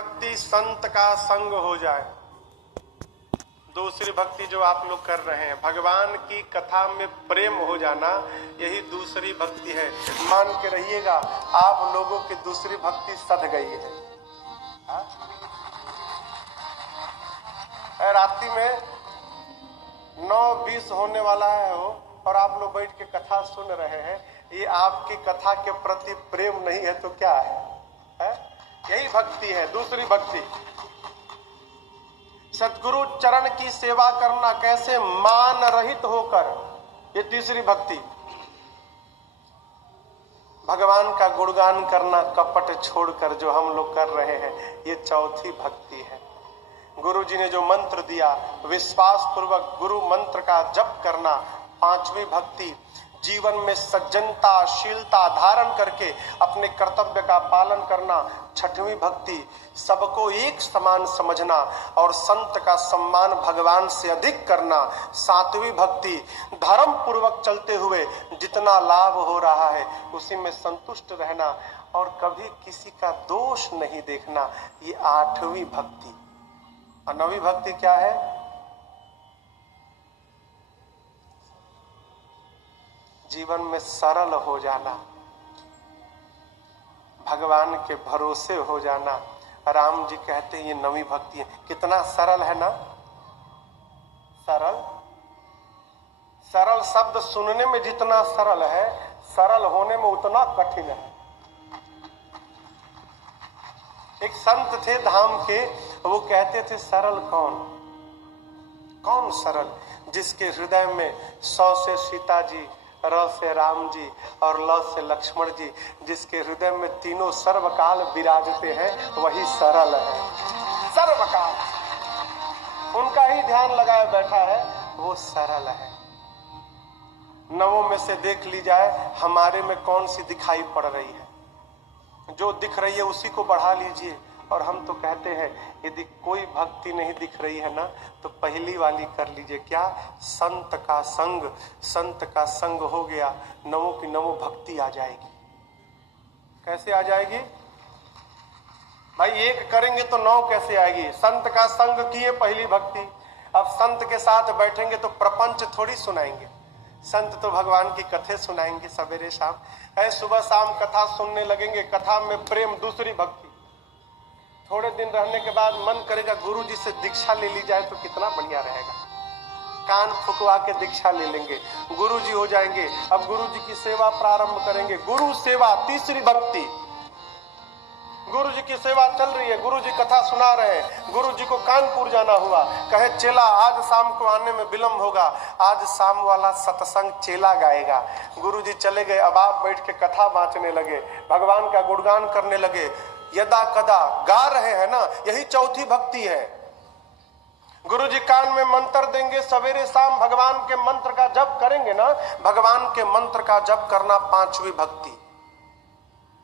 भक्ति संत का संग हो जाए। दूसरी भक्ति जो आप लोग कर रहे हैं, भगवान की कथा में प्रेम हो जाना, यही दूसरी भक्ति है। मान के रहिएगा आप लोगों की दूसरी भक्ति सध गई है। रात्रि में 9:20 होने वाला है हो और आप लोग बैठ के कथा सुन रहे हैं, ये आपकी कथा के प्रति प्रेम नहीं है तो क्या है? यही भक्ति है, दूसरी भक्ति। सद्गुरु चरण की सेवा करना कैसे मान रहित होकर, ये तीसरी भक्ति। भगवान का गुणगान करना कपट छोड़कर जो हम लोग कर रहे हैं, ये चौथी भक्ति है। गुरु जी ने जो मंत्र दिया, विश्वास पूर्वक गुरु मंत्र का जप करना, पांचवी भक्ति। जीवन में सज्जनता शीलता धारण करके अपने कर्तव्य का पालन करना, छठवीं भक्ति। सबको एक समान समझना और संत का सम्मान भगवान से अधिक करना, सातवीं भक्ति। धर्म पूर्वक चलते हुए जितना लाभ हो रहा है उसी में संतुष्ट रहना और कभी किसी का दोष नहीं देखना, ये आठवीं भक्ति। और नवीं भक्ति क्या है? जीवन में सरल हो जाना, भगवान के भरोसे हो जाना। राम जी कहते हैं ये नवी भक्ति है। कितना सरल है ना? सरल, सरल शब्द सुनने में जितना सरल है, सरल होने में उतना कठिन है। एक संत थे धाम के, वो कहते थे सरल कौन? कौन सरल? जिसके हृदय में 100 से सीता जी, र से राम जी और ल से लक्ष्मण जी, जिसके हृदय में तीनों सर्वकाल विराजते हैं, वही सरल है। सर्वकाल उनका ही ध्यान लगाए बैठा है, वो सरल है। नवों में से देख ली जाए हमारे में कौन सी दिखाई पड़ रही है, जो दिख रही है उसी को बढ़ा लीजिए। और हम तो कहते हैं यदि कोई भक्ति नहीं दिख रही है ना, तो पहली वाली कर लीजिए। क्या? संत का संग। संत का संग हो गया, नवों की नवों भक्ति आ जाएगी। कैसे आ जाएगी भाई? एक करेंगे तो 9 कैसे आएगी? संत का संग किए, पहली भक्ति। अब संत के साथ बैठेंगे तो प्रपंच थोड़ी सुनाएंगे, संत तो भगवान की कथे सुनाएंगे सवेरे शाम। है सुबह शाम कथा सुनने लगेंगे, कथा में प्रेम, दूसरी भक्ति। थोड़े दिन रहने के बाद मन करेगा गुरु जी से दीक्षा ले ली जाए तो कितना बढ़िया रहेगा। कान फुकवा के दीक्षा ले लेंगे, गुरु जी हो जाएंगे। अब गुरु जी की सेवा प्रारंभ करेंगे, गुरु सेवा, तीसरी भक्ति। गुरु जी की सेवा चल रही है, गुरु जी कथा सुना रहे हैं, गुरु जी को कानपुर जाना हुआ, कहे चेला आज शाम को आने में विलंब होगा, आज शाम वाला सत्संग चेला गाएगा। गुरु जी चले गए, अब आप बैठ के कथा बांचने लगे, भगवान का गुणगान करने लगे, यदा कदा गा रहे हैं ना, यही चौथी भक्ति है। गुरु जी कान में मंत्र देंगे, सवेरे शाम भगवान के मंत्र का जप करेंगे ना, भगवान के मंत्र का जप करना, पांचवी भक्ति।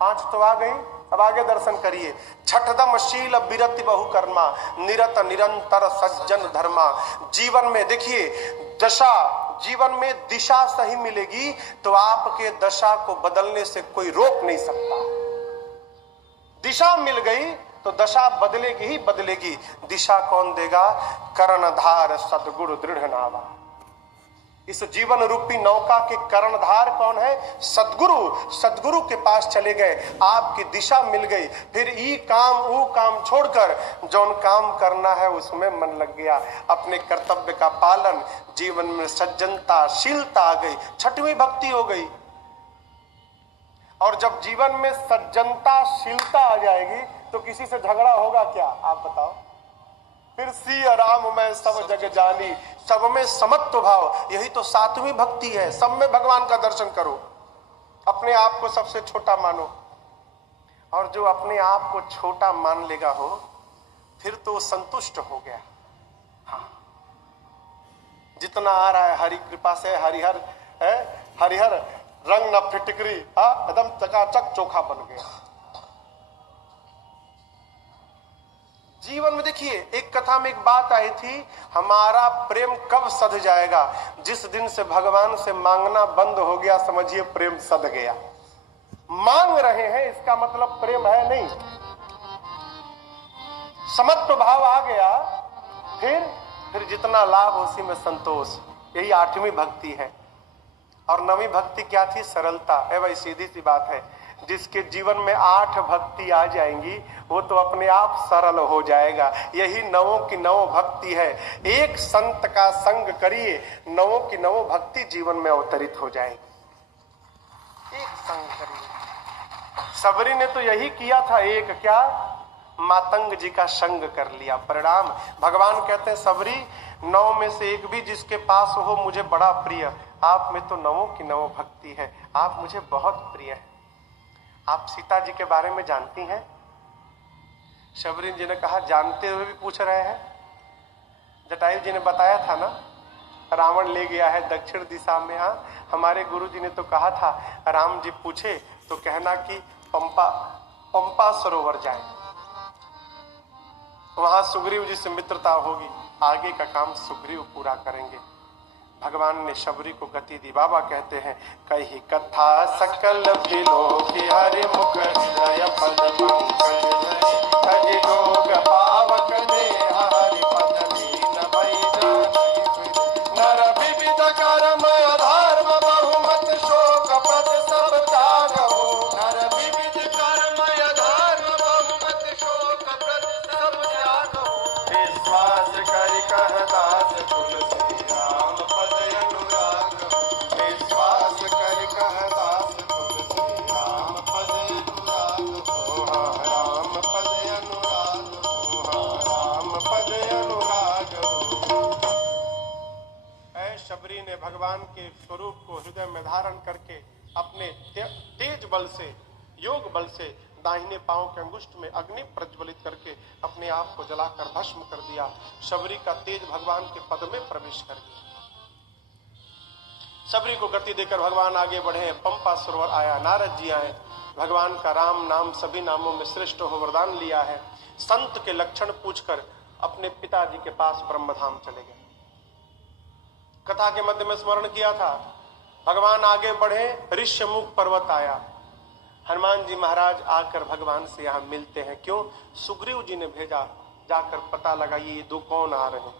5 तो आ गई, अब आगे दर्शन करिए। छठदम शील बिरति बहु कर्मा, निरत निरंतर सज्जन धर्मा। जीवन में देखिए दशा, जीवन में दिशा सही मिलेगी तो आपके दशा को बदलने से कोई रोक नहीं सकता। दिशा मिल गई तो दशा बदलेगी ही बदलेगी। दिशा कौन देगा? कर्णधार सद्गुरु दृढ़ नावा। इस जीवन रूपी नौका के कर्णधार कौन है? सद्गुरु। सद्गुरु के पास चले गए, आपकी दिशा मिल गई, फिर ई काम ऊ काम छोड़कर जौन काम करना है उसमें मन लग गया, अपने कर्तव्य का पालन, जीवन में सज्जनता शीलता आ गई, छठवीं भक्ति हो गई। और जब जीवन में सज्जनता शीलता आ जाएगी तो किसी से झगड़ा होगा क्या? आप बताओ। फिर सिय राम मैं सब जग जानी, सब में समत्व भाव, यही तो सातवीं भक्ति है। सब में भगवान का दर्शन करो, अपने आप को सबसे छोटा मानो। और जो अपने आप को छोटा मान लेगा हो, फिर तो संतुष्ट हो गया। हाँ, जितना आ रहा है हरि कृपा से, हरिहर है, हरिहर रंग न फिटकरी, एकदम चकाचक चोखा बन गया। जीवन में देखिए, एक कथा में एक बात आई थी, हमारा प्रेम कब सध जाएगा? जिस दिन से भगवान से मांगना बंद हो गया, समझिए प्रेम सध गया। मांग रहे हैं इसका मतलब प्रेम है नहीं। समत्व भाव आ गया, फिर जितना लाभ उसी में संतोष। यही 8वीं भक्ति है। और 9वीं भक्ति क्या थी? सरलता। भाई सीधी सी बात है, जिसके जीवन में 8 भक्ति आ जाएंगी वो तो अपने आप सरल हो जाएगा। यही 9 की 9 भक्ति है। एक संत का संग करिए, 9 की 9 भक्ति जीवन में अवतरित हो जाएगी। एक संग करिए। सबरी ने तो यही किया था। एक क्या? मातंग जी का संग कर लिया। परिणाम भगवान कहते हैं सबरी 9 में से एक भी जिसके पास हो मुझे बड़ा प्रिय। आप में तो 9 की 9 भक्ति है, आप मुझे बहुत प्रिय है। आप सीता जी के बारे में जानती हैं? शबरी जी ने कहा जानते हुए भी पूछ रहे हैं। जटायु जी ने बताया था ना, रावण ले गया है दक्षिण दिशा में। हाँ, हमारे गुरु जी ने तो कहा था राम जी पूछे तो कहना कि पंपा सरोवर जाए, वहां सुग्रीव जी से मित्रता होगी, आगे का काम सुग्रीव पूरा करेंगे। भगवान ने शबरी को गति दी। बाबा कहते हैं कही कथा सकल बिलो की हरि मुख हृदय पद पंकज हरि लोग पावक ने हरि पद लीन भई नर विविध कर्म अधर्म बहुमत शोक प्रत सब त्यागो। नर विविध कर्म अधर्म बहुमत शोक प्रत सब त्यागो। विश्वास करि कह दास तुलसी राम पद अनुराग। विश्वास करि कह दास तुलसी राम पद अनुराग। राम पद अनुराग, राम पद अनुराग। ऐ शबरी ने भगवान के स्वरूप को हृदय में धारण करके अपने तेज बल से, योग बल से दाहिने पांव के अंगुष्ठ में अग्नि प्रज्वलित करके अपने आप को जलाकर भस्म कर दिया। शबरी का तेज भगवान के पद में प्रवेश कर गया। शबरी को गति देकर भगवान आगे बढ़े। पंपा सरोवर आया, नारद जी आए। भगवान का राम नाम सभी नामों में श्रेष्ठ हो वरदान लिया है। संत के लक्षण पूछकर अपने पिताजी के पास ब्रह्मधाम चले गए। कथा के मध्य में स्मरण किया था। भगवान आगे बढ़े, ऋष्यमुख पर्वत आया। हनुमान जी महाराज आकर भगवान से यहाँ मिलते हैं। क्यों? सुग्रीव जी ने भेजा, जाकर पता लगाइए ये 2 कौन आ रहे हैं।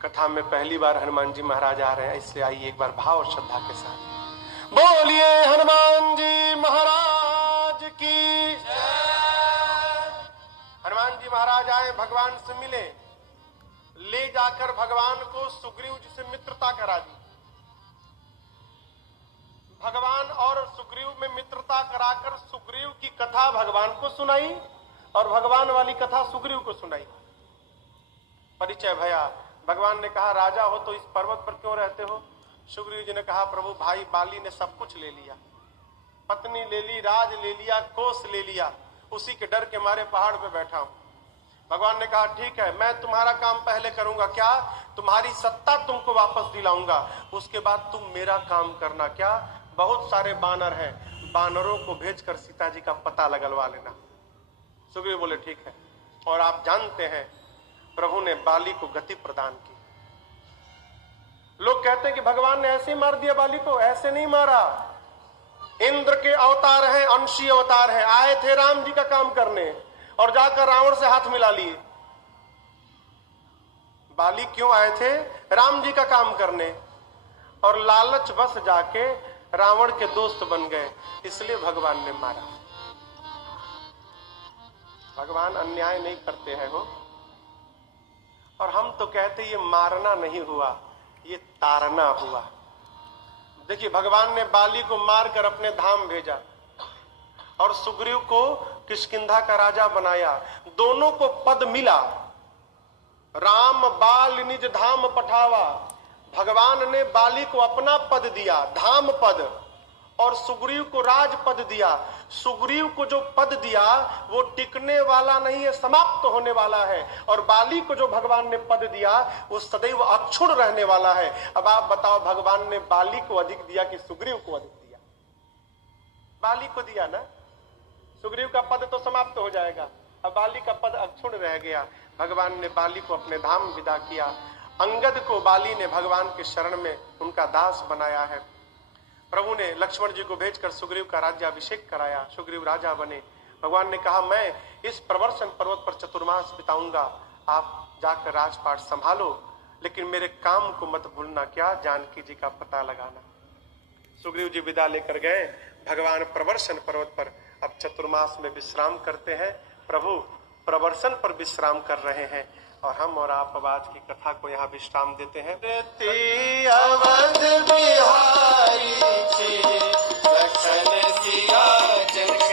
कथा में पहली बार हनुमान जी महाराज आ रहे हैं, इसलिए आइए एक बार भाव और श्रद्धा के साथ बोलिए हनुमान जी महाराज की जय। हनुमान जी महाराज आए, भगवान से मिले, ले जाकर भगवान को सुग्रीव जी से मित्रता करा दी। भगवान और सुग्रीव में मित्रता कराकर सुग्रीव की कथा भगवान को सुनाई और भगवान वाली कथा सुग्रीव को सुनाई। परिचय भया। भगवान ने कहा राजा हो तो इस पर्वत पर क्यों रहते हो? सुग्रीव जी ने कहा प्रभु भाई बाली ने सब कुछ ले लिया, पत्नी ले ली, राज ले लिया, कोष ले लिया, उसी के डर के मारे पहाड़ पे बैठा हूं। भगवान ने कहा ठीक है, मैं तुम्हारा काम पहले करूंगा। क्या? तुम्हारी सत्ता तुमको वापस दिलाऊंगा, उसके बाद तुम मेरा काम करना। क्या? बहुत सारे बानर हैं, बानरों को भेजकर सीता जी का पता लगलवा लेना। सुग्रीव बोले ठीक है। और आप जानते हैं प्रभु ने बाली को गति प्रदान की। लोग कहते हैं कि भगवान ने ऐसे ही मार दिया बाली को। ऐसे नहीं मारा। इंद्र के अवतार हैं, अंशी अवतार हैं, आए थे राम जी का काम करने और जाकर रावण से हाथ मिला लिए। बाली क्यों आए थे? राम जी का काम करने, और लालच बस जाके रावण के दोस्त बन गए, इसलिए भगवान ने मारा। भगवान अन्याय नहीं करते हैं हो। और हम तो कहते ये मारना नहीं हुआ, ये तारना हुआ। देखिए भगवान ने बाली को मारकर अपने धाम भेजा और सुग्रीव को किष्किंधा का राजा बनाया। दोनों को पद मिला। राम बाल निज धाम पठावा। भगवान ने बाली को अपना पद दिया, धाम पद, और सुग्रीव को राज पद दिया। सुग्रीव को जो पद दिया वो टिकने वाला नहीं है, समाप्त होने वाला है। और बाली को जो भगवान ने पद दिया वो सदैव अक्षुण रहने वाला है। अब आप बताओ भगवान ने बाली को अधिक दिया कि सुग्रीव को अधिक दिया? बाली को दिया ना। सुग्रीव का पद तो समाप्त हो जाएगा, अब बाली का पद अक्षुण रह गया। भगवान ने बाली को अपने धाम विदा किया। अंगद को बाली ने भगवान के शरण में उनका दास बनाया है। प्रभु ने लक्ष्मण जी को भेजकर सुग्रीव का राज्याभिषेक कराया। सुग्रीव राजा बने भगवान ने कहा मैं इस प्रवर्षण पर्वत पर चतुर्मास बिताऊंगा, आप जाकर राजपाट संभालो, लेकिन मेरे काम को मत भूलना। क्या? जानकी जी का पता लगाना। सुग्रीव जी विदा लेकर गए। भगवान प्रवर्षण पर्वत पर अब चतुर्मास में विश्राम करते हैं। प्रभु प्रवर्षण पर विश्राम कर रहे हैं और हम और आप अब आज की कथा को यहाँ विश्राम देते हैं। अवध बिहारी लखन सिया